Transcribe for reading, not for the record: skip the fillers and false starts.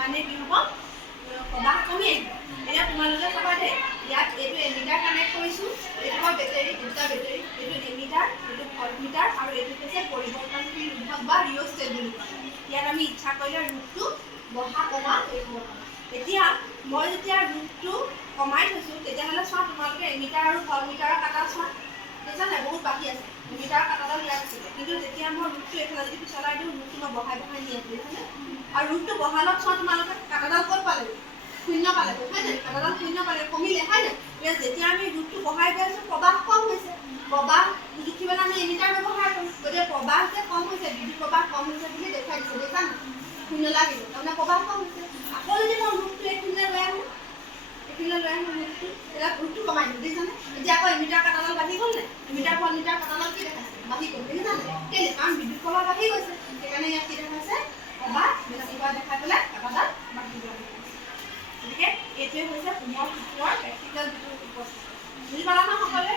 সিমানে কি হ'ব প্ৰবাহ কমি আহিব এতিয়া তোমালোকে চাবা দেই ইয়াত এইটো এমিটাৰ কানেক্ট কৰিছোঁ এইটো হয় বেটেৰী দুটা বেটেৰী এইটো এমিটাৰ এইটো ভল্টমিটাৰ আৰু এইটো হৈছে পৰিৱৰ্তনশীল ৰোধক বা ৰিঅ'ষ্টেট বুলি কয় ইয়াত আমি ইচ্ছা কৰিলে ৰোধটো বঢ়া কমা কৰিব পাৰোঁ এতিয়া মই যেতিয়া ৰোধটো কমাই থৈছোঁ তেতিয়াহ'লে চোৱা তোমালোকে এমিটাৰ আৰু ভল্টমিটাৰৰ কাটা চোৱা দেখিছা নাই বহুত বাকী আছে এমিটাৰ কাটাডাল ইয়াত আছিলে কিন্তু যেতিয়া মই ৰোধটো এইফালে যদি পিছলাই দিওঁ ৰোধটো মই বঢ়াই নি আছোঁ দেখিছানে আৰু ৰোধটো বঢ়ালত চোৱা তোমালোকে কাটাডাল ক'ত পালে শূন্য পালে হয় নাই কাটাডাল শূন্য পালে কমিলে হয় নাই এতিয়া যেতিয়া আমি ৰোধটো বঢ়াই গৈ আছোঁ প্ৰবাহ কম হৈছে প্ৰবাহ জুখিবলৈ আমি এমিটাৰ ব্যৱহাৰ কৰোঁ গতিকে প্ৰবাহ যে কম হৈছে বিদ্যুৎ প্ৰবাহ কম হৈছে বুলি দেখুৱাই দিছে দেখিছা নাই শূন্য লাগিব তাৰমানে প্ৰবাহ কম হৈছে আকৌ যদি মই ৰোধটো এইখিনিলৈ লৈ আহোঁ ৰোধটো এতিয়া ৰোধটো কমাই দিওঁ দেখিছানে এতিয়া আকৌ এমিটাৰ কাটাডাল বাঢ়ি গ'ল নাই এমিটাৰ ভল্টমিটাৰ কাটাডাল কি দেখাইছে বাঢ়ি গ'ল দেখিছানে কেলৈ কাৰণ বিদ্যুৎ প্ৰবাহ বাঢ়ি গৈছে সেইকাৰণে ইয়াত কি দেখাইছে প্ৰবাহ বেছি হোৱা দেখাই পেলাই কাটাডাল বাঢ়ি যোৱা গতিকে এইটোৱে হৈছে ওমৰ সূত্ৰৰ প্ৰেক্টিকেল যিটো উপস্থিতি বুজি পালা ন সকলোৱে